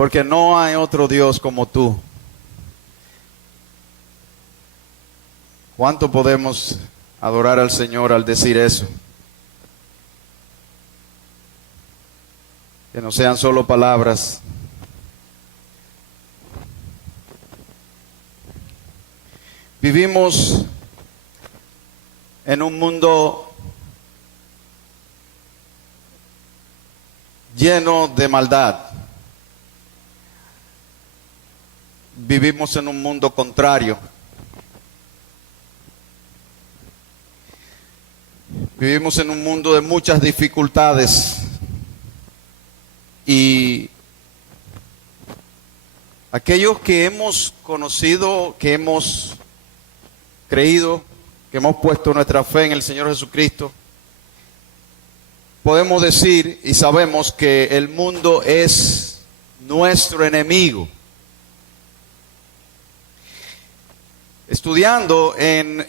porque no hay otro Dios como tú. ¿Cuánto podemos adorar al Señor al decir eso? Que no sean solo palabras. Vivimos en un mundo lleno de maldad. Vivimos en un mundo contrario. Vivimos en un mundo de muchas dificultades. Y aquellos que hemos conocido, que hemos creído, que hemos puesto nuestra fe en el Señor Jesucristo, podemos decir y sabemos que el mundo es nuestro enemigo. Estudiando en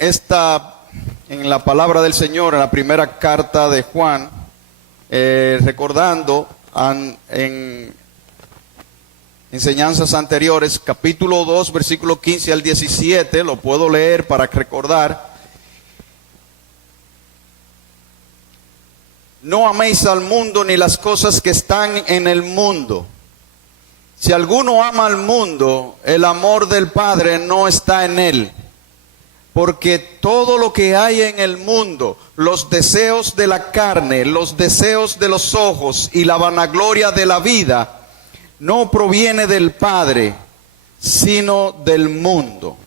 la palabra del Señor, en la primera carta de Juan, recordando en enseñanzas anteriores, capítulo 2, versículo 15 al 17, lo puedo leer para recordar. No améis al mundo ni las cosas que están en el mundo. Si alguno ama al mundo, el amor del Padre no está en él. Porque todo lo que hay en el mundo, los deseos de la carne, los deseos de los ojos y la vanagloria de la vida, no proviene del Padre, sino del mundo.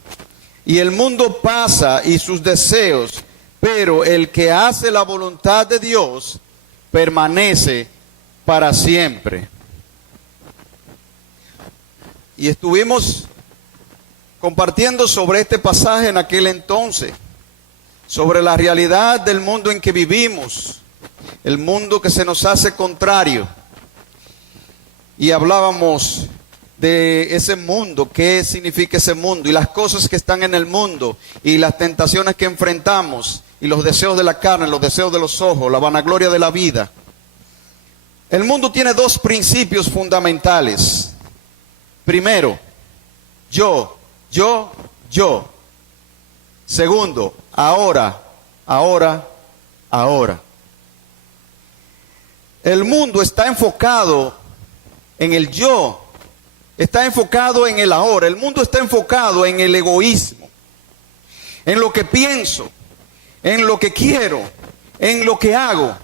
Y el mundo pasa y sus deseos, pero el que hace la voluntad de Dios permanece para siempre. Y estuvimos compartiendo sobre este pasaje en aquel entonces, sobre la realidad del mundo en que vivimos, el mundo que se nos hace contrario. Y hablábamos de ese mundo, qué significa ese mundo y las cosas que están en el mundo y las tentaciones que enfrentamos y los deseos de la carne, los deseos de los ojos, la vanagloria de la vida. El mundo tiene dos principios fundamentales. Primero, yo. Segundo, ahora. El mundo está enfocado en el yo, está enfocado en el ahora. El mundo está enfocado en el egoísmo, en lo que pienso, en lo que quiero, en lo que hago.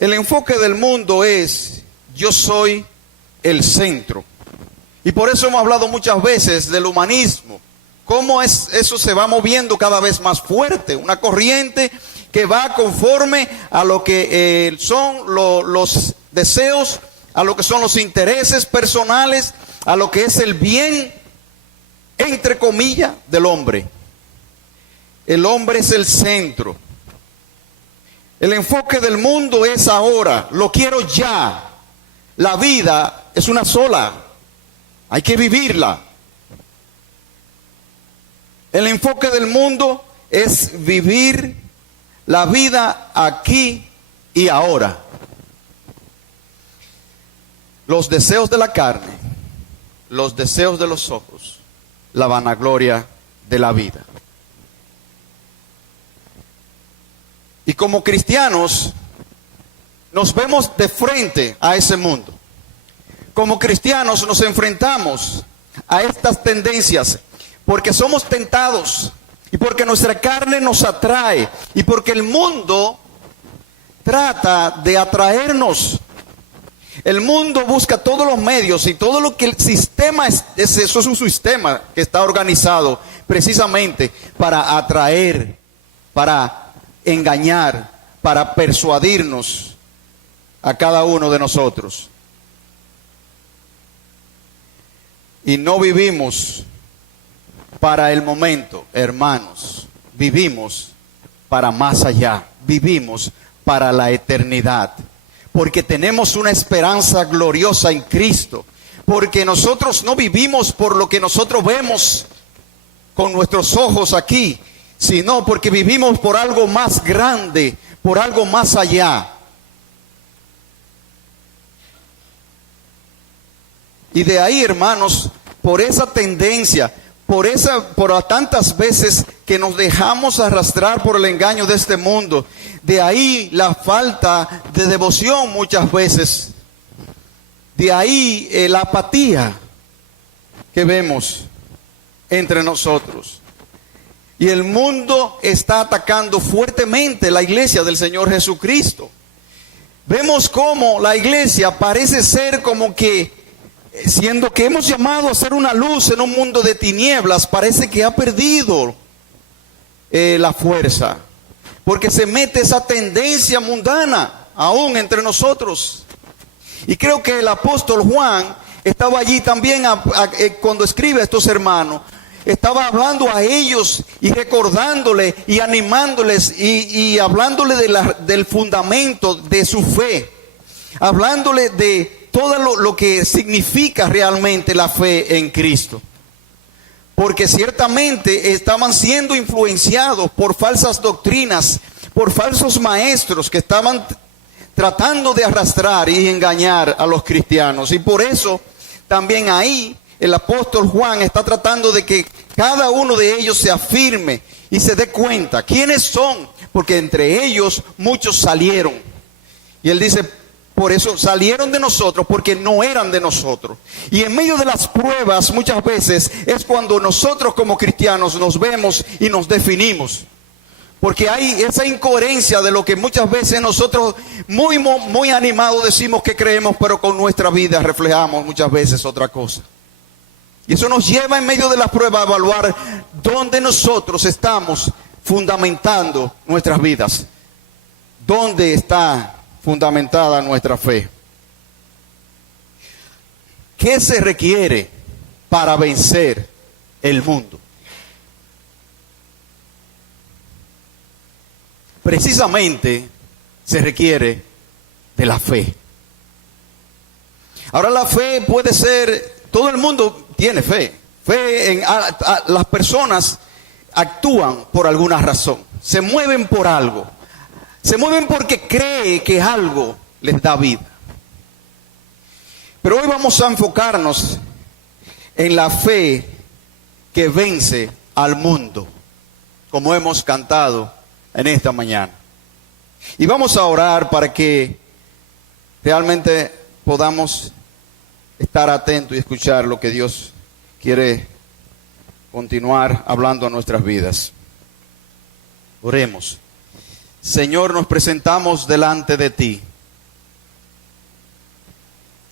El enfoque del mundo es: yo soy el centro. Y por eso hemos hablado muchas veces del humanismo. Cómo eso se va moviendo cada vez más fuerte. Una corriente que va conforme a lo que son los deseos, a lo que son los intereses personales, a lo que es el bien, entre comillas, del hombre. El hombre es el centro. El enfoque del mundo es ahora. Lo quiero ya. La vida es una sola. Hay que vivirla. El enfoque del mundo es vivir la vida aquí y ahora. Los deseos de la carne, los deseos de los ojos, la vanagloria de la vida. Y como cristianos nos vemos de frente a ese mundo. Como cristianos nos enfrentamos a estas tendencias porque somos tentados y porque nuestra carne nos atrae y porque el mundo trata de atraernos. El mundo busca todos los medios y todo lo que el sistema eso es un sistema que está organizado precisamente para atraer, para engañar, para persuadirnos a cada uno de nosotros. Y no vivimos para el momento, hermanos. Vivimos para más allá. Vivimos para la eternidad. Porque tenemos una esperanza gloriosa en Cristo. Porque nosotros no vivimos por lo que nosotros vemos con nuestros ojos aquí, sino porque vivimos por algo más grande, por algo más allá. Y de ahí, hermanos, por esa tendencia, por tantas veces que nos dejamos arrastrar por el engaño de este mundo, de ahí la falta de devoción muchas veces, de ahí la apatía que vemos entre nosotros. Y el mundo está atacando fuertemente la iglesia del Señor Jesucristo. Vemos cómo la iglesia parece ser como que, siendo que hemos llamado a ser una luz en un mundo de tinieblas, parece que ha perdido la fuerza, porque se mete esa tendencia mundana aún entre nosotros. Y creo que el apóstol Juan estaba allí también cuando escribe a estos hermanos. Estaba hablando a ellos y recordándole y animándoles y hablándole del fundamento de su fe. Hablándole de todo lo que significa realmente la fe en Cristo. Porque ciertamente estaban siendo influenciados por falsas doctrinas, por falsos maestros que estaban tratando de arrastrar y engañar a los cristianos. Y por eso también ahí el apóstol Juan está tratando de que cada uno de ellos se afirme y se dé cuenta quiénes son, porque entre ellos muchos salieron. Y él dice, por eso salieron de nosotros, porque no eran de nosotros. Y en medio de las pruebas muchas veces es cuando nosotros como cristianos nos vemos y nos definimos. Porque hay esa incoherencia de lo que muchas veces nosotros muy animados decimos que creemos, pero con nuestra vida reflejamos muchas veces otra cosa. Y eso nos lleva en medio de la prueba a evaluar dónde nosotros estamos fundamentando nuestras vidas. ¿Dónde está fundamentada nuestra fe? ¿Qué se requiere para vencer el mundo? Precisamente se requiere de la fe. Ahora la fe puede ser, todo el mundo tiene fe. Las personas actúan por alguna razón, se mueven por algo. Se mueven porque cree que algo les da vida. Pero hoy vamos a enfocarnos en la fe que vence al mundo, como hemos cantado en esta mañana. Y vamos a orar para que realmente podamos estar atentos y escuchar lo que Dios quiere continuar hablando a nuestras vidas. Oremos. Señor, nos presentamos delante de ti.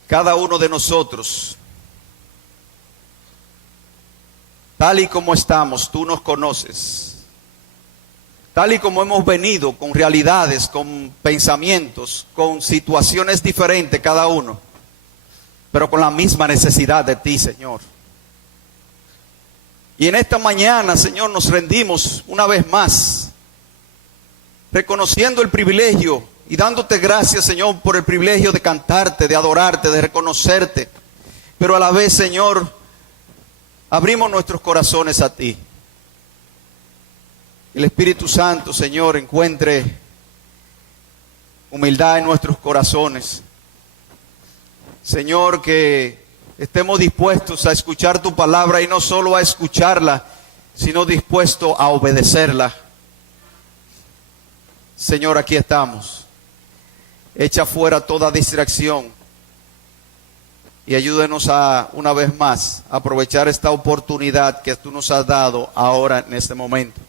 Cada uno de nosotros, tal y como estamos, tú nos conoces. Tal y como hemos venido, con realidades, con pensamientos, con situaciones diferentes cada uno, pero con la misma necesidad de ti, Señor. Y en esta mañana, Señor, nos rendimos una vez más, reconociendo el privilegio y dándote gracias, Señor, por el privilegio de cantarte, de adorarte, de reconocerte. Pero a la vez, Señor, abrimos nuestros corazones a ti. El Espíritu Santo, Señor, encuentre humildad en nuestros corazones. Señor, que estemos dispuestos a escuchar tu palabra y no solo a escucharla, sino dispuestos a obedecerla. Señor, aquí estamos. Echa fuera toda distracción y ayúdenos a, una vez más, a aprovechar esta oportunidad que tú nos has dado ahora en este momento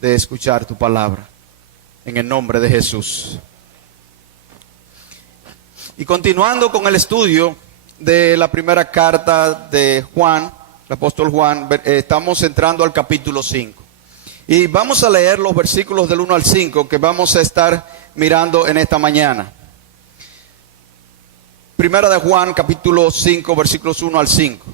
de escuchar tu palabra. En el nombre de Jesús. Y continuando con el estudio de la primera carta de Juan, el apóstol Juan, estamos entrando al capítulo 5. Y vamos a leer los versículos del 1 al 5 que vamos a estar mirando en esta mañana. Primera de Juan, capítulo 5, versículos 1 al 5.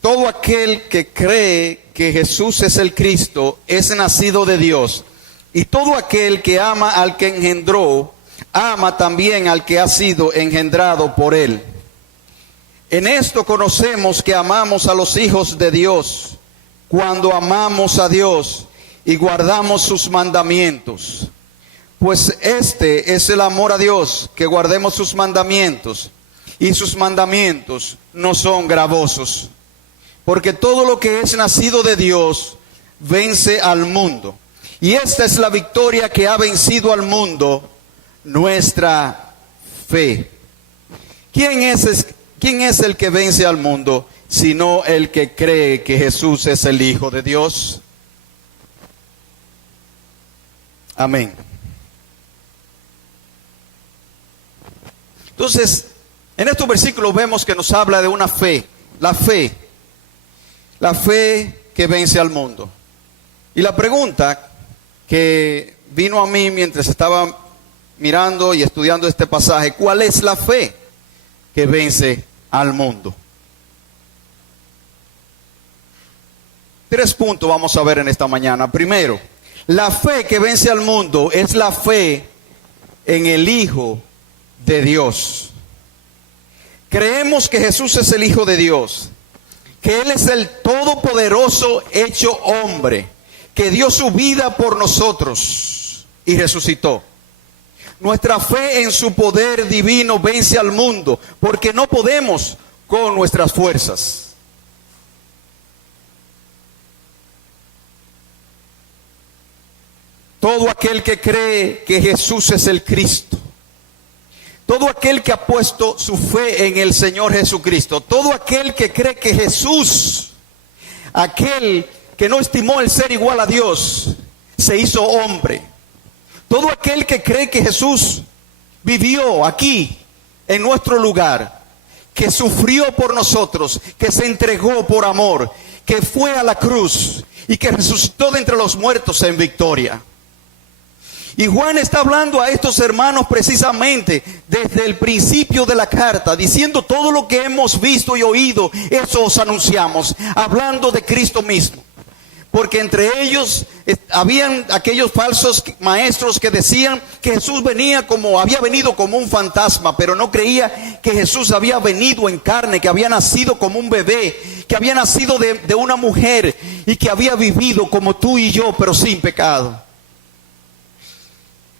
Todo aquel que cree que Jesús es el Cristo es nacido de Dios. Y todo aquel que ama al que engendró, ama también al que ha sido engendrado por él. En esto conocemos que amamos a los hijos de Dios, cuando amamos a Dios y guardamos sus mandamientos. Pues este es el amor a Dios, que guardemos sus mandamientos. y sus mandamientos no son gravosos. Porque todo lo que es nacido de Dios vence al mundo. Y esta es la victoria que ha vencido al mundo, nuestra fe. ¿Quién es el que vence al mundo, sino el que cree que Jesús es el Hijo de Dios? Amén. Entonces, en estos versículos vemos que nos habla de una fe, la fe que vence al mundo. Y la pregunta que vino a mí mientras estaba mirando y estudiando este pasaje, ¿cuál es la fe que vence al mundo? 3 puntos vamos a ver en esta mañana. Primero, la fe que vence al mundo es la fe en el Hijo de Dios. Creemos que Jesús es el Hijo de Dios, que Él es el Todopoderoso hecho hombre, que dio su vida por nosotros y resucitó. Nuestra fe en su poder divino vence al mundo, porque no podemos con nuestras fuerzas. Todo aquel que cree que Jesús es el Cristo, todo aquel que ha puesto su fe en el Señor Jesucristo, todo aquel que cree que Jesús, aquel que no estimó el ser igual a Dios, se hizo hombre. Todo aquel que cree que Jesús vivió aquí, en nuestro lugar, que sufrió por nosotros, que se entregó por amor, que fue a la cruz y que resucitó de entre los muertos en victoria. Y Juan está hablando a estos hermanos precisamente desde el principio de la carta, diciendo todo lo que hemos visto y oído, eso os anunciamos, hablando de Cristo mismo. Porque entre ellos habían aquellos falsos maestros que decían que Jesús había venido como un fantasma, pero no creía que Jesús había venido en carne, que había nacido como un bebé, que había nacido de una mujer y que había vivido como tú y yo, pero sin pecado.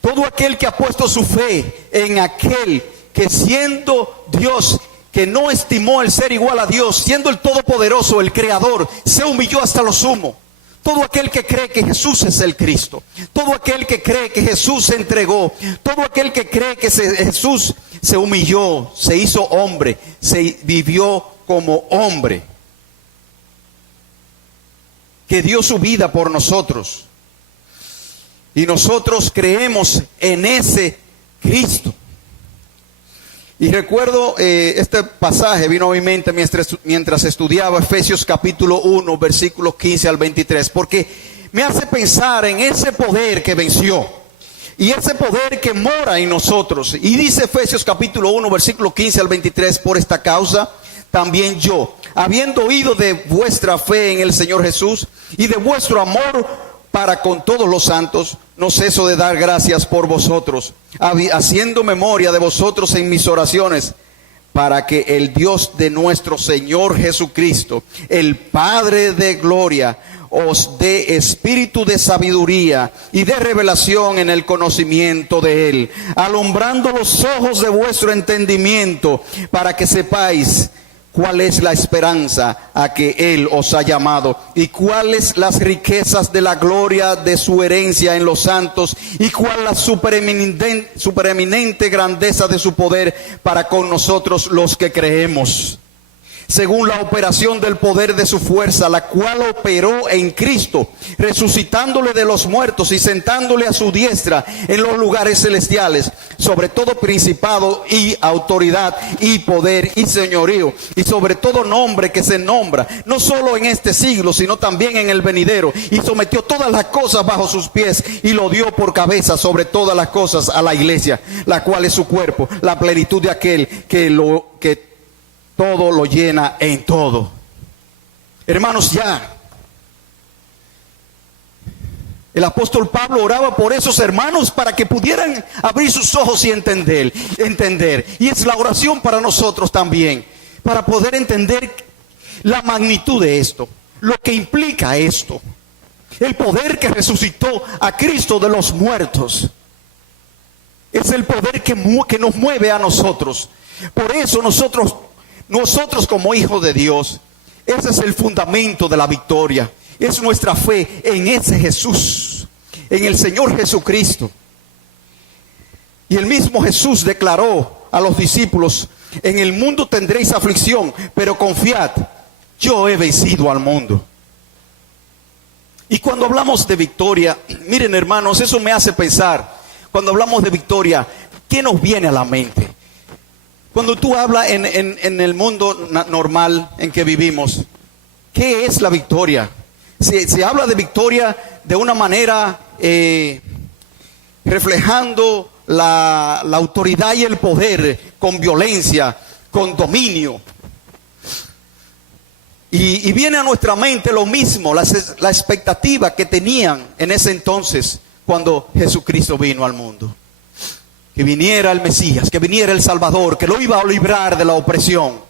Todo aquel que ha puesto su fe en aquel que siendo Dios, que no estimó el ser igual a Dios, siendo el Todopoderoso, el Creador, se humilló hasta lo sumo. Todo aquel que cree que Jesús es el Cristo, todo aquel que cree que Jesús se entregó, todo aquel que cree que Jesús se humilló, se hizo hombre, se vivió como hombre, que dio su vida por nosotros. Y nosotros creemos en ese Cristo. Y recuerdo este pasaje vino a mi mente mientras estudiaba Efesios capítulo 1, versículos 15 al 23, porque me hace pensar en ese poder que venció y ese poder que mora en nosotros. Y dice Efesios capítulo 1, versículo 15 al 23, por esta causa también yo, habiendo oído de vuestra fe en el Señor Jesús y de vuestro amor para con todos los santos, no ceso de dar gracias por vosotros, haciendo memoria de vosotros en mis oraciones, para que el Dios de nuestro Señor Jesucristo, el Padre de gloria, os dé espíritu de sabiduría y de revelación en el conocimiento de Él, alumbrando los ojos de vuestro entendimiento, para que sepáis cuál es la esperanza a que Él os ha llamado, y cuáles las riquezas de la gloria de su herencia en los santos, y cuál la supereminente grandeza de su poder para con nosotros los que creemos, según la operación del poder de su fuerza, la cual operó en Cristo, resucitándole de los muertos y sentándole a su diestra en los lugares celestiales, sobre todo principado y autoridad y poder y señorío, y sobre todo nombre que se nombra, no solo en este siglo, sino también en el venidero, y sometió todas las cosas bajo sus pies, y lo dio por cabeza sobre todas las cosas a la iglesia, la cual es su cuerpo, la plenitud de aquel que todo lo llena en todo. Hermanos, ya el apóstol Pablo oraba por esos hermanos para que pudieran abrir sus ojos y entender. Y es la oración para nosotros también, para poder entender la magnitud de esto, lo que implica esto, el poder que resucitó a Cristo de los muertos. Es el poder que nos mueve a nosotros. Por eso nosotros como hijos de Dios, ese es el fundamento de la victoria. Es nuestra fe en ese Jesús, en el Señor Jesucristo. Y el mismo Jesús declaró a los discípulos: en el mundo tendréis aflicción, pero confiad, yo he vencido al mundo. Y cuando hablamos de victoria, miren hermanos, eso me hace pensar, cuando hablamos de victoria, ¿qué nos viene a la mente? Cuando tú hablas en el mundo normal en que vivimos, ¿qué es la victoria? Se habla de victoria de una manera reflejando la autoridad y el poder, con violencia, con dominio. Y viene a nuestra mente lo mismo, la expectativa que tenían en ese entonces cuando Jesucristo vino al mundo. Que viniera el Mesías, que viniera el Salvador, que lo iba a librar de la opresión.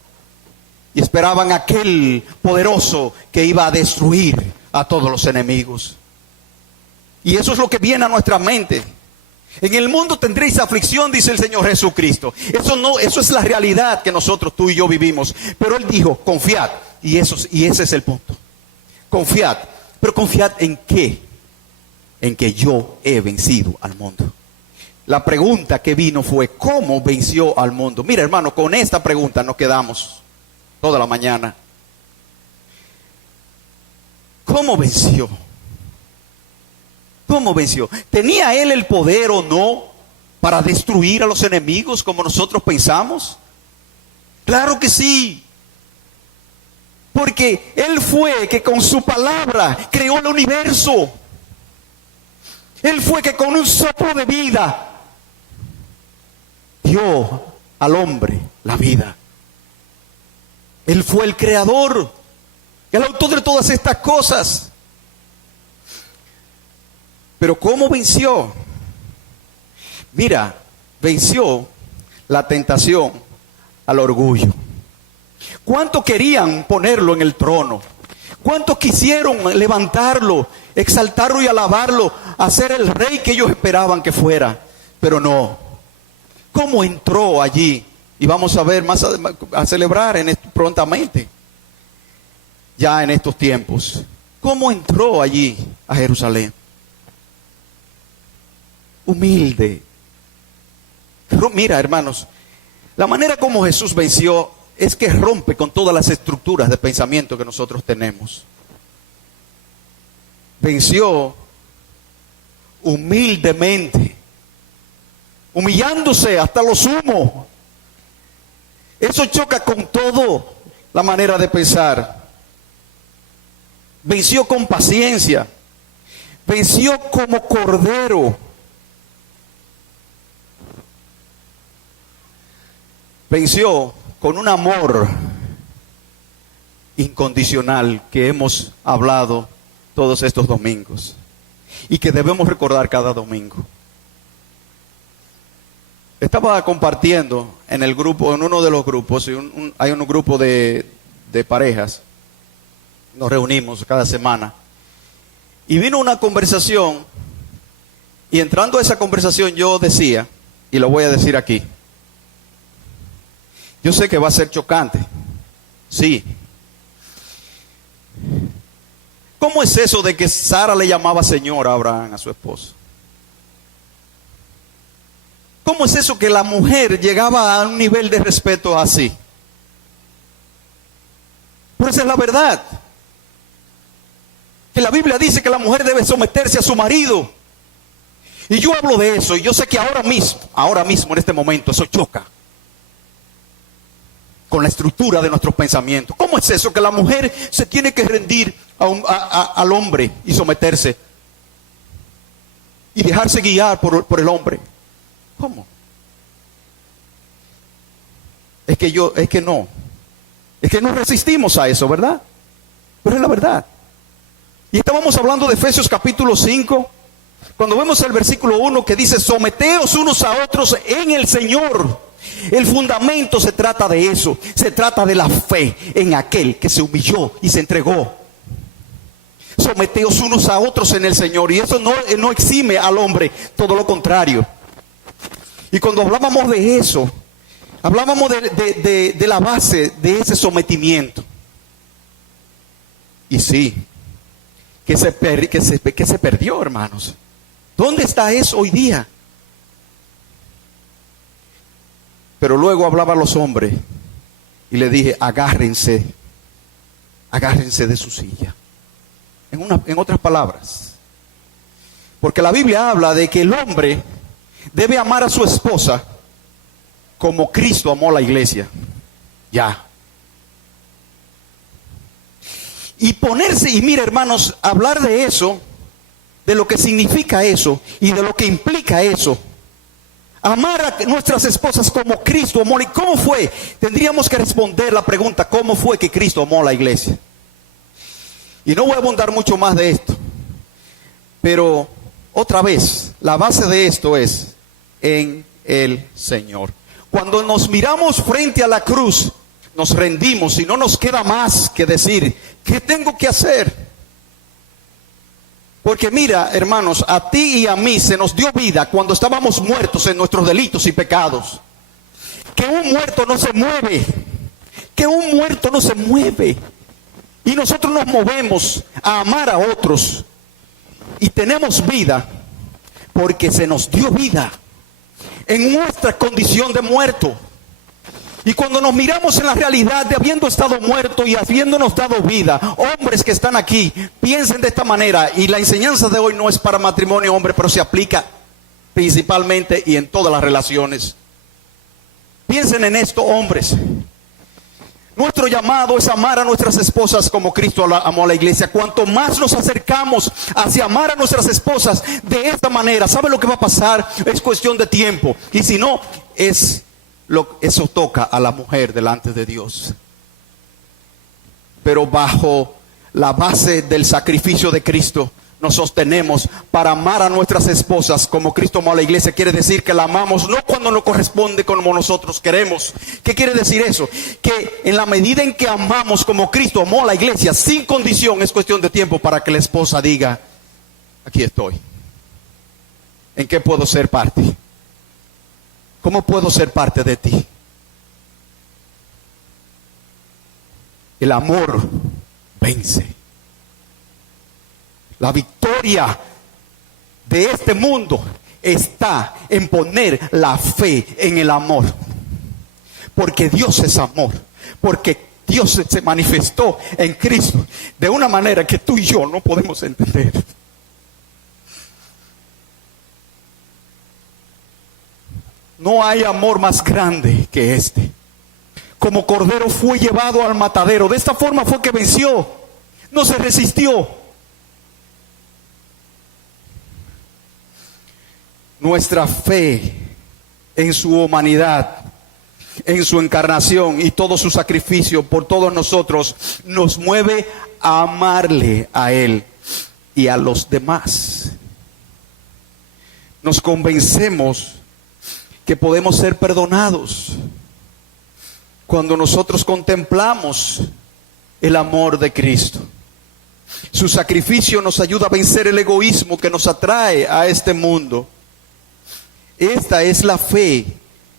Y esperaban aquel poderoso que iba a destruir a todos los enemigos. Y eso es lo que viene a nuestra mente. En el mundo tendréis aflicción, dice el Señor Jesucristo. Eso es la realidad que nosotros, tú y yo vivimos. Pero Él dijo, confiad. Y ese es el punto. Confiad. Pero confiad en qué? En que yo he vencido al mundo. La pregunta que vino fue, ¿cómo venció al mundo? Mira, hermano, con esta pregunta nos quedamos toda la mañana. ¿Cómo venció? ¿Cómo venció? ¿Tenía Él el poder o no para destruir a los enemigos como nosotros pensamos? Claro que sí. Porque Él fue que con su palabra creó el universo. Él fue que con un soplo de vida dio al hombre la vida. Él fue el creador, el autor de todas estas cosas. Pero ¿cómo venció? Mira, venció la tentación al orgullo. ¿Cuánto querían ponerlo en el trono? ¿Cuántos quisieron levantarlo, exaltarlo y alabarlo, hacer el rey que ellos esperaban que fuera? Pero no. ¿Cómo entró allí? Y vamos a ver más a celebrar prontamente, ya en estos tiempos. ¿Cómo entró allí a Jerusalén? Humilde. Mira, hermanos, la manera como Jesús venció es que rompe con todas las estructuras de pensamiento que nosotros tenemos. Venció humildemente, humillándose hasta lo sumo. Eso choca con todo la manera de pensar. Venció con paciencia, venció como cordero. Venció con un amor incondicional que hemos hablado todos estos domingos y que debemos recordar cada domingo. Estaba compartiendo en uno de los grupos, hay un grupo de parejas, nos reunimos cada semana, y vino una conversación, y entrando a esa conversación yo decía, y lo voy a decir aquí, yo sé que va a ser chocante, sí. ¿Cómo es eso de que Sara le llamaba Señor a Abraham, a su esposo? ¿Cómo es eso que la mujer llegaba a un nivel de respeto así? Pero esa es la verdad. Que la Biblia dice que la mujer debe someterse a su marido. Y yo hablo de eso, y yo sé que ahora mismo, en este momento, eso choca con la estructura de nuestros pensamientos. ¿Cómo es eso que la mujer se tiene que rendir al hombre y someterse y dejarse guiar por el hombre? ¿Cómo? Es que no resistimos a eso, ¿verdad? Pero es la verdad. Y estábamos hablando de Efesios capítulo 5, cuando vemos el versículo 1 que dice, someteos unos a otros en el Señor. El fundamento se trata de eso, se trata de la fe en aquel que se humilló y se entregó. Someteos unos a otros en el Señor, y eso no exime al hombre, todo lo contrario. Y cuando hablábamos de eso, Hablábamos de la base de ese sometimiento. Y sí, que se perdió, hermanos. ¿Dónde está eso hoy día? Pero luego hablaba a los hombres y le dije, agárrense de su silla. En otras palabras, porque la Biblia habla de que el hombre debe amar a su esposa como Cristo amó a la iglesia. Ya. Y ponerse, y mira, hermanos, hablar de eso, de lo que significa eso y de lo que implica eso. Amar a nuestras esposas como Cristo amó. ¿Y cómo fue? Tendríamos que responder la pregunta, ¿cómo fue que Cristo amó a la iglesia? Y no voy a abundar mucho más de esto. Pero otra vez, la base de esto es en el Señor. Cuando nos miramos frente a la cruz, nos rendimos y no nos queda más que decir, ¿qué tengo que hacer? Porque mira, hermanos, a ti y a mí se nos dio vida cuando estábamos muertos en nuestros delitos y pecados. Que un muerto no se mueve. Que un muerto no se mueve. Y nosotros nos movemos a amar a otros. Y tenemos vida porque se nos dio vida en nuestra condición de muerto. Y cuando nos miramos en la realidad de habiendo estado muerto y habiéndonos dado vida, hombres que están aquí, piensen de esta manera. Y la enseñanza de hoy no es para matrimonio, hombre, pero se aplica principalmente y en todas las relaciones. Piensen en esto, hombres. Nuestro llamado es amar a nuestras esposas como Cristo amó a la iglesia. Cuanto más nos acercamos hacia amar a nuestras esposas de esta manera, ¿sabe lo que va a pasar? Es cuestión de tiempo. Y si no, eso toca a la mujer delante de Dios. Pero bajo la base del sacrificio de Cristo nos sostenemos para amar a nuestras esposas como Cristo amó a la iglesia. Quiere decir que la amamos no cuando nos corresponde como nosotros queremos. ¿Qué quiere decir eso? Que en la medida en que amamos como Cristo amó a la iglesia sin condición, es cuestión de tiempo para que la esposa diga, aquí estoy. ¿En qué puedo ser parte? ¿Cómo puedo ser parte de ti? El amor vence. La victoria de este mundo está en poner la fe en el amor. Porque Dios es amor. Porque Dios se manifestó en Cristo de una manera que tú y yo no podemos entender. No hay amor más grande que este. Como cordero fue llevado al matadero. De esta forma fue que venció. No se resistió. Nuestra fe en su humanidad, en su encarnación y todo su sacrificio por todos nosotros nos mueve a amarle a Él y a los demás. Nos convencemos que podemos ser perdonados cuando nosotros contemplamos el amor de Cristo. Su sacrificio nos ayuda a vencer el egoísmo que nos atrae a este mundo. Esta es la fe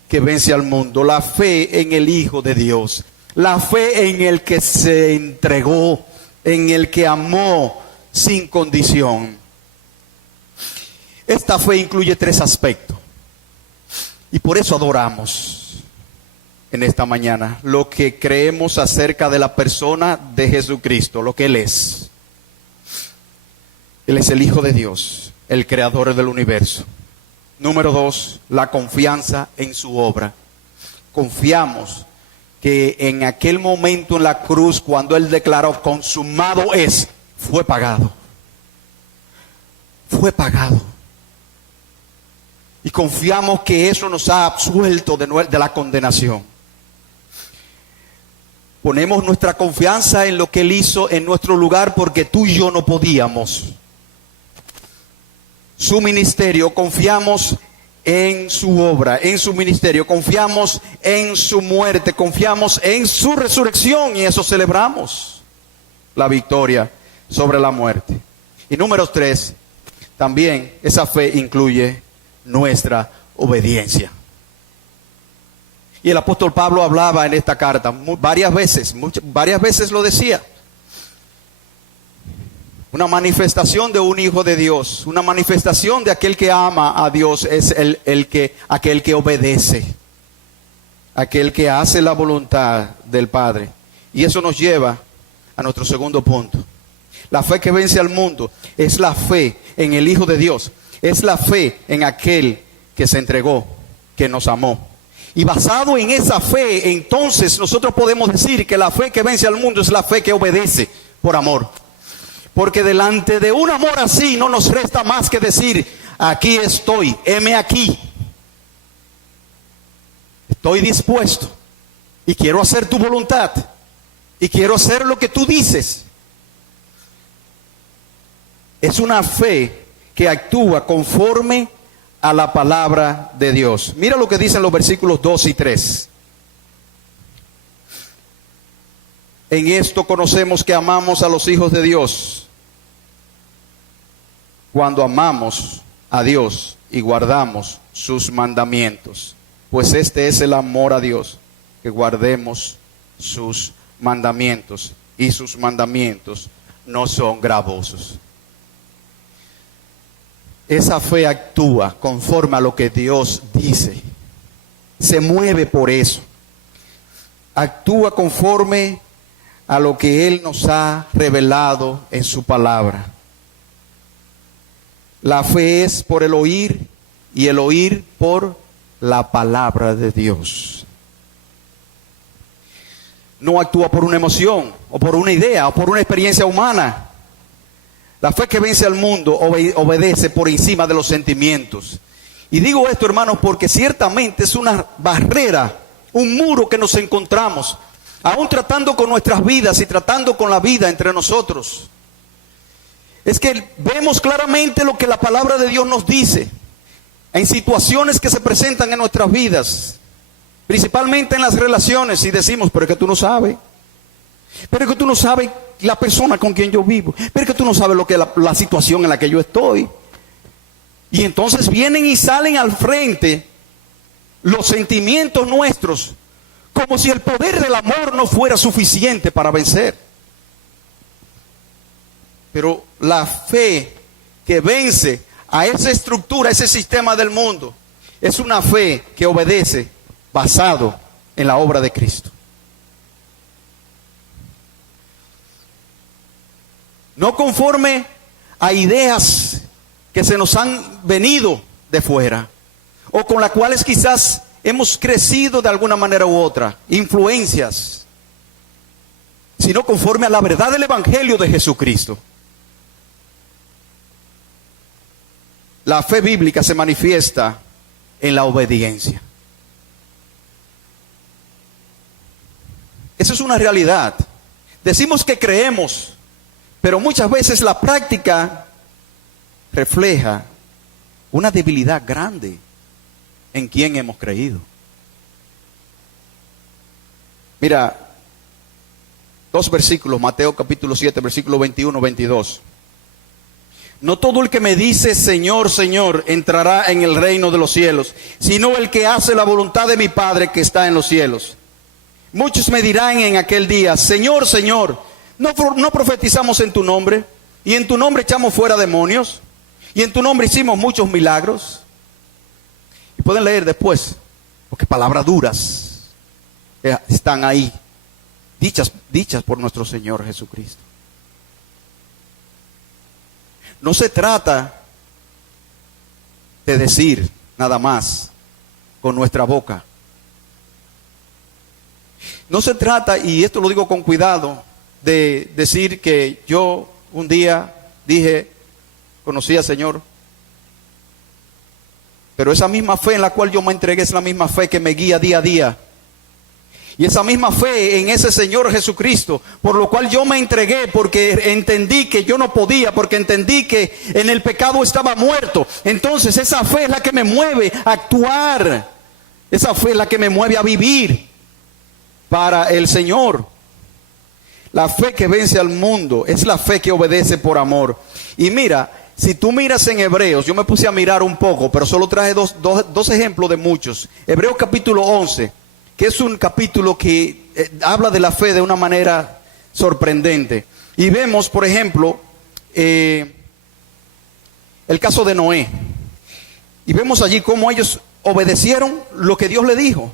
que vence al mundo, la fe en el Hijo de Dios, la fe en el que se entregó, en el que amó sin condición. Esta fe incluye 3 aspectos y por eso adoramos en esta mañana lo que creemos acerca de la persona de Jesucristo, lo que Él es. Él es el Hijo de Dios, el creador del universo. Número 2, la confianza en su obra. Confiamos que en aquel momento en la cruz, cuando Él declaró consumado es, fue pagado. Fue pagado. Y confiamos que eso nos ha absuelto de la condenación. Ponemos nuestra confianza en lo que Él hizo en nuestro lugar porque tú y yo no podíamos. Su ministerio, confiamos en su obra, en su ministerio, confiamos en su muerte, confiamos en su resurrección y eso celebramos la victoria sobre la muerte. Y número 3, también esa fe incluye nuestra obediencia. Y el apóstol Pablo hablaba en esta carta varias veces lo decía. Una manifestación de un hijo de Dios, una manifestación de aquel que ama a Dios es aquel que obedece, aquel que hace la voluntad del Padre. Y eso nos lleva a nuestro segundo punto. La fe que vence al mundo es la fe en el Hijo de Dios, es la fe en aquel que se entregó, que nos amó. Y basado en esa fe, entonces nosotros podemos decir que la fe que vence al mundo es la fe que obedece por amor. Porque delante de un amor así no nos resta más que decir, aquí estoy, heme aquí. Estoy dispuesto y quiero hacer tu voluntad y quiero hacer lo que tú dices. Es una fe que actúa conforme a la palabra de Dios. Mira lo que dicen los versículos 2 y 3. En esto conocemos que amamos a los hijos de Dios, cuando amamos a Dios y guardamos sus mandamientos. Pues este es el amor a Dios, que guardemos sus mandamientos, y sus mandamientos no son gravosos. Esa fe actúa conforme a lo que Dios dice. Se mueve por eso. Actúa conforme a lo que Él nos ha revelado en su palabra. La fe es por el oír y el oír por la palabra de Dios. No actúa por una emoción o por una idea o por una experiencia humana. La fe que vence al mundo obedece por encima de los sentimientos. Y digo esto, hermanos, porque ciertamente es una barrera, un muro que nos encontramos, aún tratando con nuestras vidas y tratando con la vida entre nosotros. Es que vemos claramente lo que la palabra de Dios nos dice en situaciones que se presentan en nuestras vidas, principalmente en las relaciones, y decimos, pero es que tú no sabes. Pero es que tú no sabes la persona con quien yo vivo. Pero es que tú no sabes lo que la situación en la que yo estoy. Y entonces vienen y salen al frente los sentimientos nuestros, como si el poder del amor no fuera suficiente para vencer. Pero la fe que vence a esa estructura, a ese sistema del mundo, es una fe que obedece basado en la obra de Cristo. No conforme a ideas que se nos han venido de fuera, o con las cuales quizás hemos crecido de alguna manera u otra, influencias, sino conforme a la verdad del Evangelio de Jesucristo. La fe bíblica se manifiesta en la obediencia. Eso es una realidad. Decimos que creemos, pero muchas veces la práctica refleja una debilidad grande en quien hemos creído. Mira, 2 versículos, Mateo capítulo 7, versículo 21, 22. No todo el que me dice Señor, Señor, entrará en el reino de los cielos, sino el que hace la voluntad de mi Padre que está en los cielos. Muchos me dirán en aquel día, Señor, Señor, ¿no profetizamos en tu nombre? Y en tu nombre echamos fuera demonios. Y en tu nombre hicimos muchos milagros. Y pueden leer después, porque palabras duras están ahí, dichas por nuestro Señor Jesucristo. No se trata de decir nada más con nuestra boca. No se trata, y esto lo digo con cuidado, de decir que yo un día dije, conocí al Señor, pero esa misma fe en la cual yo me entregué es la misma fe que me guía día a día. Y esa misma fe en ese Señor Jesucristo, por lo cual yo me entregué, porque entendí que yo no podía, porque entendí que en el pecado estaba muerto. Entonces esa fe es la que me mueve a actuar. Esa fe es la que me mueve a vivir para el Señor. La fe que vence al mundo es la fe que obedece por amor. Y mira, si tú miras en Hebreos, yo me puse a mirar un poco, pero solo traje dos ejemplos de muchos. Hebreos capítulo 11. que es un capítulo que habla de la fe de una manera sorprendente. Y vemos, por ejemplo, el caso de Noé. Y vemos allí cómo ellos obedecieron lo que Dios le dijo.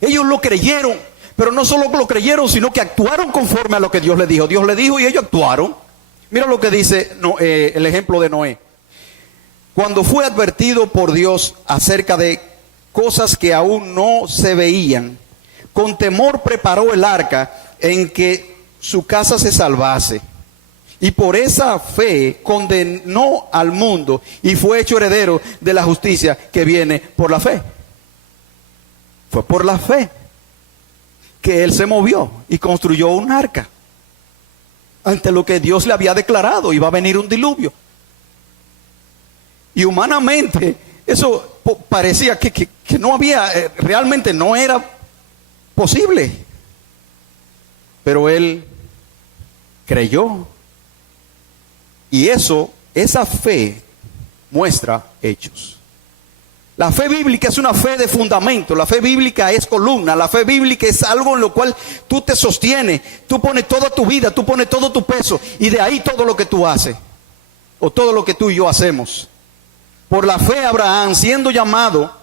Ellos lo creyeron, pero no solo lo creyeron, sino que actuaron conforme a lo que Dios le dijo. Dios le dijo y ellos actuaron. Mira lo que dice el ejemplo de Noé. Cuando fue advertido por Dios acerca de cosas que aún no se veían, con temor preparó el arca en que su casa se salvase. Y por esa fe condenó al mundo y fue hecho heredero de la justicia que viene por la fe. Fue por la fe que él se movió y construyó un arca ante lo que Dios le había declarado: iba a venir un diluvio. Y humanamente eso parecía que no había, realmente no era posible. Pero él creyó. Y esa fe muestra hechos. La fe bíblica es una fe de fundamento. La fe bíblica es columna. La fe bíblica es algo en lo cual tú te sostienes. Tú pones toda tu vida, tú pones todo tu peso. Y de ahí todo lo que tú haces. O todo lo que tú y yo hacemos. Por la fe Abraham, siendo llamado,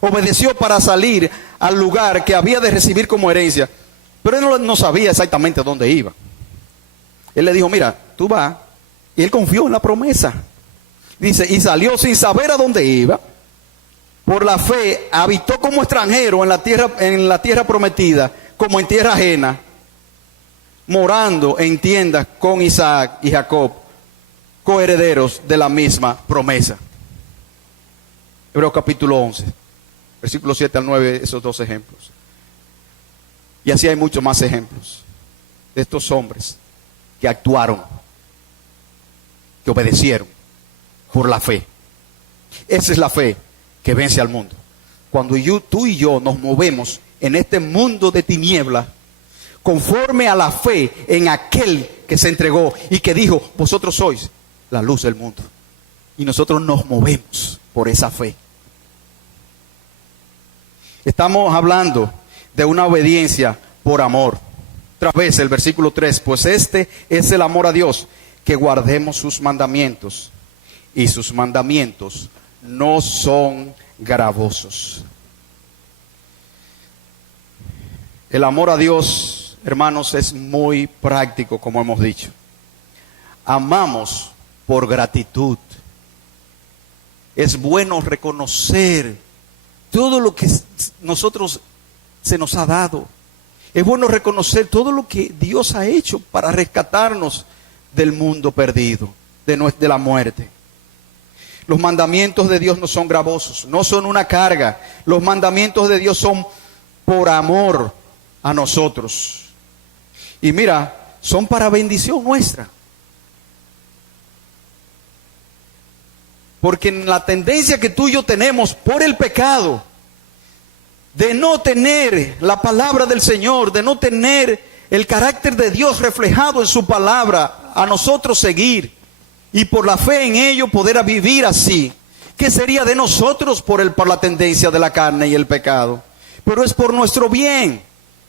obedeció para salir al lugar que había de recibir como herencia. Pero él no sabía exactamente dónde iba. Él le dijo: mira, tú vas. Y él confió en la promesa. Dice, y salió sin saber a dónde iba. Por la fe habitó como extranjero en la tierra prometida, como en tierra ajena, morando en tiendas con Isaac y Jacob, coherederos de la misma promesa. Hebreos capítulo 11, versículos 7 al 9, esos dos ejemplos. Y así hay muchos más ejemplos de estos hombres que actuaron, que obedecieron por la fe. Esa es la fe que vence al mundo. Cuando tú y yo nos movemos en este mundo de tinieblas, conforme a la fe en aquel que se entregó y que dijo: vosotros sois la luz del mundo. Y nosotros nos movemos por esa fe. Estamos hablando de una obediencia por amor. Otra vez el versículo 3, pues este es el amor a Dios, que guardemos sus mandamientos, y sus mandamientos no son gravosos. El amor a Dios, hermanos, es muy práctico, como hemos dicho. Amamos por gratitud. Es bueno reconocer todo lo que nosotros se nos ha dado. Es bueno reconocer todo lo que Dios ha hecho para rescatarnos del mundo perdido, de la muerte. Los mandamientos de Dios no son gravosos, no son una carga. Los mandamientos de Dios son por amor a nosotros. Y mira, son para bendición nuestra. Porque en la tendencia que tú y yo tenemos por el pecado, de no tener la palabra del Señor, de no tener el carácter de Dios reflejado en su palabra, a nosotros seguir y por la fe en ello poder vivir así. ¿Qué sería de nosotros por la tendencia de la carne y el pecado? Pero es por nuestro bien.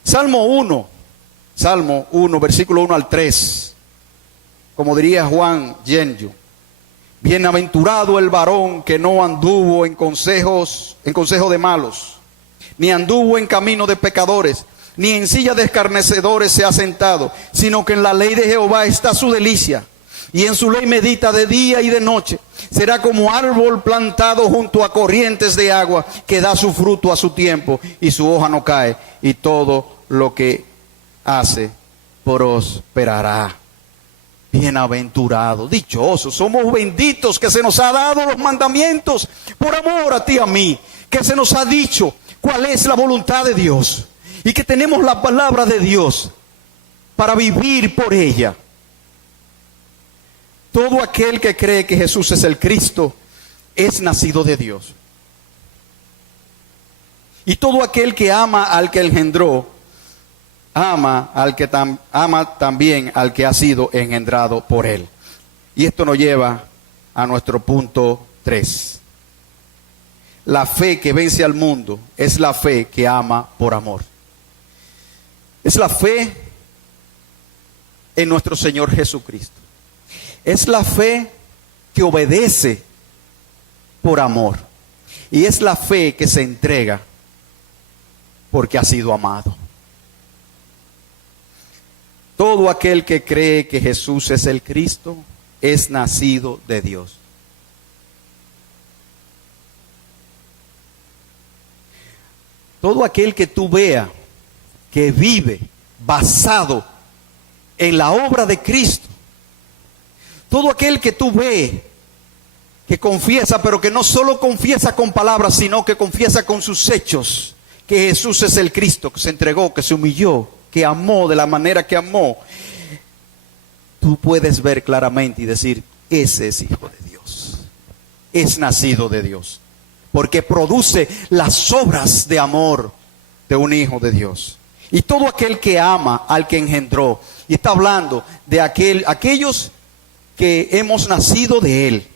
Salmo 1, versículo 1 al 3. Como diría Juan Genyu: bienaventurado el varón que no anduvo en consejo de malos, ni anduvo en camino de pecadores, ni en silla de escarnecedores se ha sentado, sino que en la ley de Jehová está su delicia, y en su ley medita de día y de noche. Será como árbol plantado junto a corrientes de agua, que da su fruto a su tiempo, y su hoja no cae, y todo lo que hace prosperará. Bienaventurado, dichoso, somos benditos que se nos ha dado los mandamientos por amor a ti y a mí, que se nos ha dicho cuál es la voluntad de Dios y que tenemos la palabra de Dios para vivir por ella. Todo aquel que cree que Jesús es el Cristo es nacido de Dios. Y todo aquel que ama al que engendró, ama también al que ha sido engendrado por él. Y esto nos lleva a nuestro punto 3. la fe que vence al mundo es la fe que ama por amor. Es la fe en nuestro Señor Jesucristo. Es la fe que obedece por amor. Y es la fe que se entrega porque ha sido amado. Todo aquel que cree que Jesús es el Cristo es nacido de Dios. Todo aquel que tú veas que vive basado en la obra de Cristo, todo aquel que tú ves que confiesa, pero que no solo confiesa con palabras, sino que confiesa con sus hechos, que Jesús es el Cristo, que se entregó, que se humilló, que amó de la manera que amó, tú puedes ver claramente y decir, ese es hijo de Dios, es nacido de Dios, porque produce las obras de amor de un hijo de Dios. Y todo aquel que ama al que engendró, y está hablando de aquellos que hemos nacido de Él.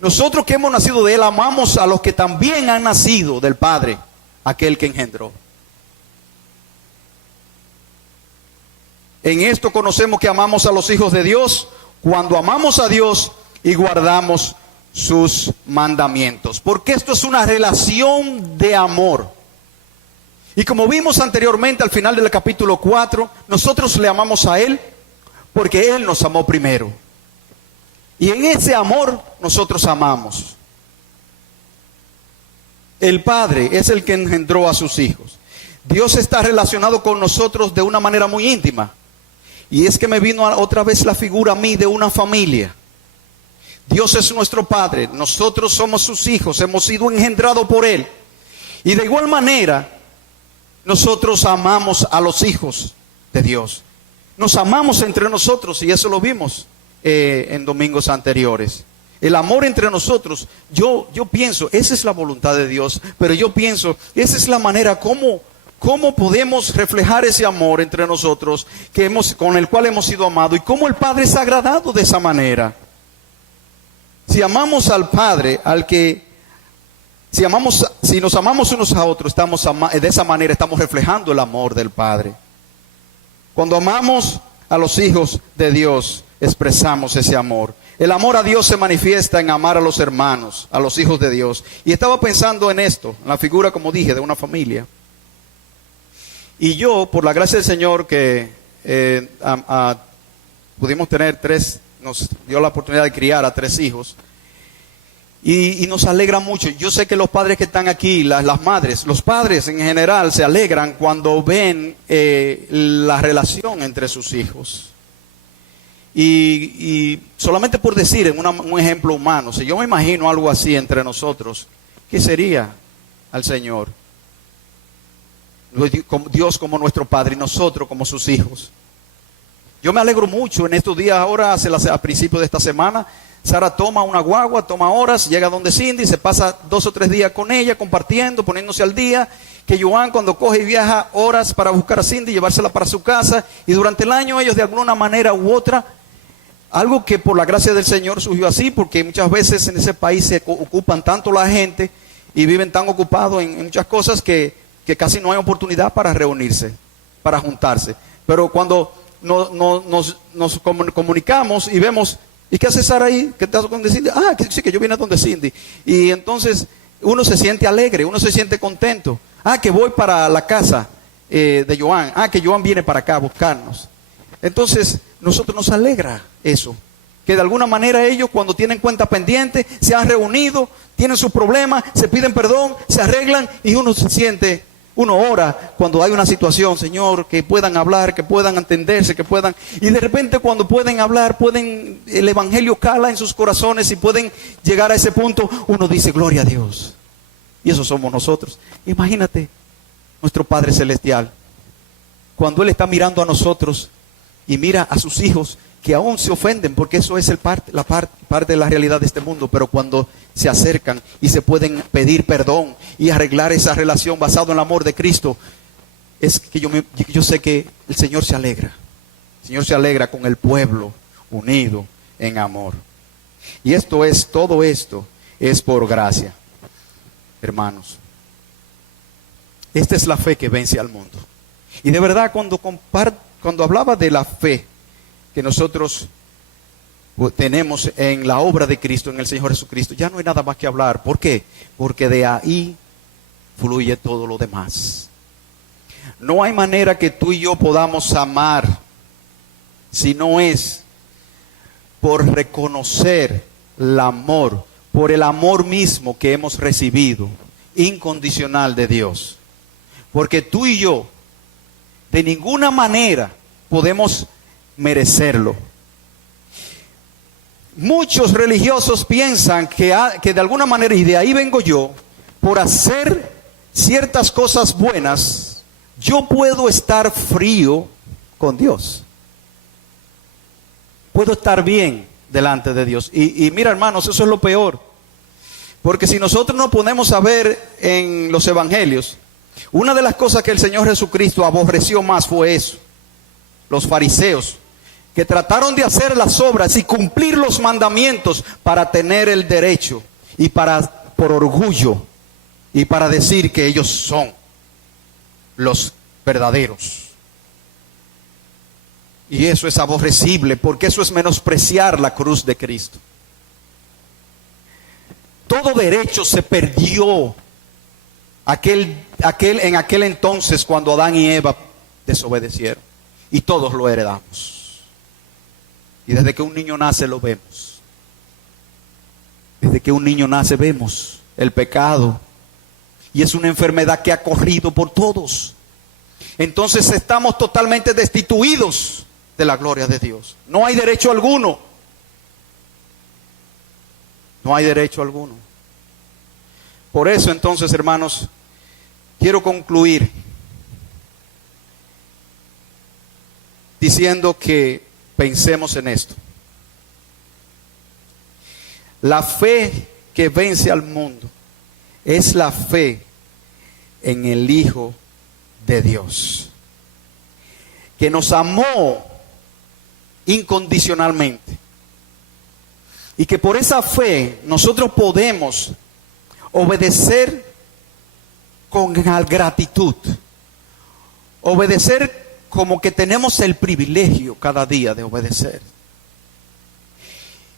Nosotros que hemos nacido de Él amamos a los que también han nacido del Padre, aquel que engendró. En esto conocemos que amamos a los hijos de Dios, cuando amamos a Dios y guardamos sus mandamientos. Porque esto es una relación de amor. Y como vimos anteriormente al final del capítulo 4, nosotros le amamos a Él porque Él nos amó primero. Y en ese amor nosotros amamos. El Padre es el que engendró a sus hijos. Dios está relacionado con nosotros de una manera muy íntima. Y es que me vino otra vez la figura a mí de una familia. Dios es nuestro Padre, nosotros somos sus hijos, hemos sido engendrados por Él. Y de igual manera, nosotros amamos a los hijos de Dios. Nos amamos entre nosotros y eso lo vimos en domingos anteriores. El amor entre nosotros, yo pienso, esa es la voluntad de Dios, pero yo pienso, esa es la manera como podemos reflejar ese amor entre nosotros con el cual hemos sido amados y cómo el Padre es agradado de esa manera. Si amamos al Padre, si nos amamos unos a otros, de esa manera estamos reflejando el amor del Padre. Cuando amamos a los hijos de Dios, expresamos ese amor. El amor a Dios se manifiesta en amar a los hermanos, a los hijos de Dios. Y estaba pensando en esto, en la figura, como dije, de una familia. Y yo, por la gracia del Señor, que pudimos tener nos dio la oportunidad de criar a 3 hijos. Y nos alegra mucho. Yo sé que los padres que están aquí, las madres, los padres en general se alegran cuando ven la relación entre sus hijos. Y solamente por decir, en un ejemplo humano, si yo me imagino algo así entre nosotros, ¿qué sería al Señor? Dios como nuestro Padre y nosotros como sus hijos. Yo me alegro mucho en estos días, ahora a principios de esta semana, Sara toma una guagua, toma horas, llega donde Cindy, se pasa 2 o 3 días con ella, compartiendo, poniéndose al día. Que Joan cuando coge y viaja horas para buscar a Cindy, llevársela para su casa, y durante el año ellos de alguna manera u otra, algo que por la gracia del Señor surgió así, porque muchas veces en ese país se ocupan tanto la gente y viven tan ocupados en muchas cosas que casi no hay oportunidad para reunirse, para juntarse. Pero cuando nos comunicamos y vemos, ¿y qué hace Sara ahí? ¿Qué estás con Cindy? Sí, que yo vine a donde Cindy. Y entonces uno se siente alegre, uno se siente contento. Que voy para la casa de Joan. Que Joan viene para acá a buscarnos. Entonces, nosotros nos alegra eso. Que de alguna manera ellos, cuando tienen cuenta pendiente, se han reunido, tienen sus problemas, se piden perdón, se arreglan y uno se siente. Uno ora cuando hay una situación, Señor, que puedan hablar, que puedan entenderse, y de repente cuando pueden hablar, el Evangelio cala en sus corazones y pueden llegar a ese punto, uno dice, gloria a Dios. Y eso somos nosotros. Imagínate, nuestro Padre Celestial, cuando Él está mirando a nosotros y mira a sus hijos, que aún se ofenden, porque eso es parte de la realidad de este mundo, pero cuando se acercan y se pueden pedir perdón y arreglar esa relación basado en el amor de Cristo, es que yo sé que el Señor se alegra. El Señor se alegra con el pueblo unido en amor. Y todo esto es por gracia. hermanos. Esta es la fe que vence al mundo. Y de verdad, cuando hablaba de la fe que nosotros tenemos en la obra de Cristo, en el Señor Jesucristo, ya no hay nada más que hablar. ¿Por qué? Porque de ahí fluye todo lo demás. No hay manera que tú y yo podamos amar si no es por reconocer el amor, por el amor mismo que hemos recibido, incondicional de Dios. Porque tú y yo, de ninguna manera podemos merecerlo. Muchos religiosos piensan que de alguna manera, y de ahí vengo yo, por hacer ciertas cosas buenas, yo puedo estar frío con Dios. Puedo estar bien delante de Dios. Y mira, hermanos, eso es lo peor. Porque si nosotros nos ponemos a ver en los evangelios, una de las cosas que el Señor Jesucristo aborreció más fue eso. Los fariseos, que trataron de hacer las obras y cumplir los mandamientos para tener el derecho y por orgullo y para decir que ellos son los verdaderos. Y eso es aborrecible, porque eso es menospreciar la cruz de Cristo. Todo derecho se perdió en aquel entonces cuando Adán y Eva desobedecieron. Y todos lo heredamos. Y desde que un niño nace lo vemos. Desde que un niño nace vemos el pecado. Y es una enfermedad que ha corrido por todos. Entonces estamos totalmente destituidos de la gloria de Dios. No hay derecho alguno. No hay derecho alguno. Por eso entonces, hermanos, quiero concluir diciendo que pensemos en esto. La fe que vence al mundo es la fe en el Hijo de Dios, que nos amó incondicionalmente, y que por esa fe nosotros podemos obedecer con gratitud, obedecer como que tenemos el privilegio cada día de obedecer.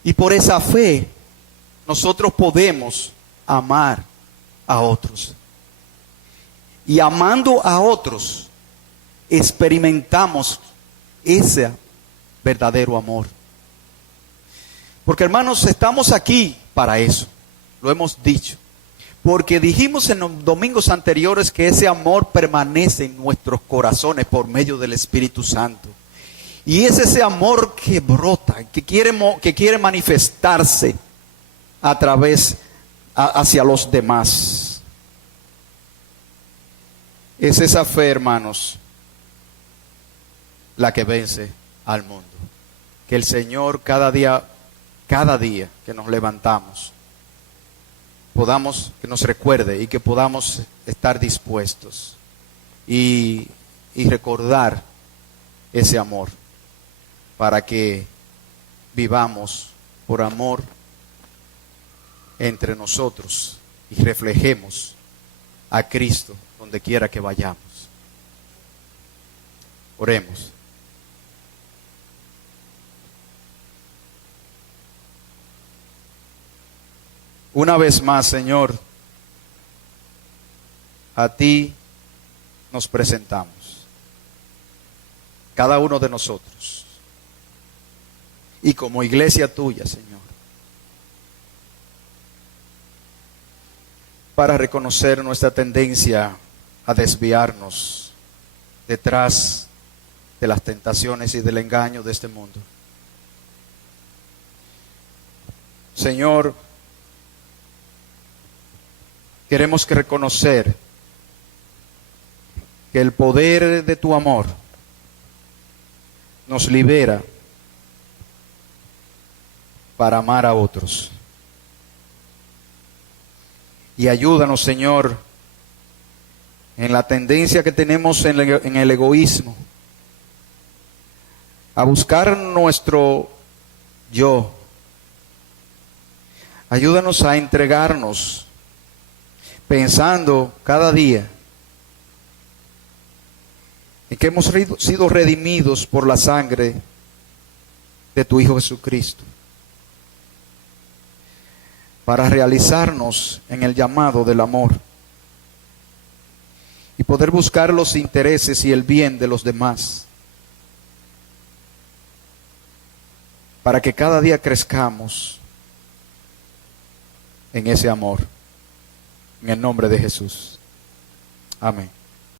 Y por esa fe nosotros podemos amar a otros. Y amando a otros experimentamos ese verdadero amor. Porque, hermanos, estamos aquí para eso. Lo hemos dicho. Porque dijimos en los domingos anteriores que ese amor permanece en nuestros corazones por medio del Espíritu Santo. Y es ese amor que brota, que quiere manifestarse a través, hacia los demás. Es esa fe, hermanos, la que vence al mundo. Que el Señor cada día que nos levantamos, que nos recuerde y que podamos estar dispuestos y recordar ese amor, para que vivamos por amor entre nosotros y reflejemos a Cristo donde quiera que vayamos. Oremos. Una vez más, Señor, a ti nos presentamos, cada uno de nosotros, y como iglesia tuya, Señor, para reconocer nuestra tendencia a desviarnos detrás de las tentaciones y del engaño de este mundo. Señor, queremos reconocer que el poder de tu amor nos libera para amar a otros. Y ayúdanos, Señor, en la tendencia que tenemos en el egoísmo, a buscar nuestro yo. Ayúdanos a entregarnos pensando cada día en que hemos sido redimidos por la sangre de tu Hijo Jesucristo, para realizarnos en el llamado del amor y poder buscar los intereses y el bien de los demás, para que cada día crezcamos en ese amor. En el nombre de Jesús. Amén.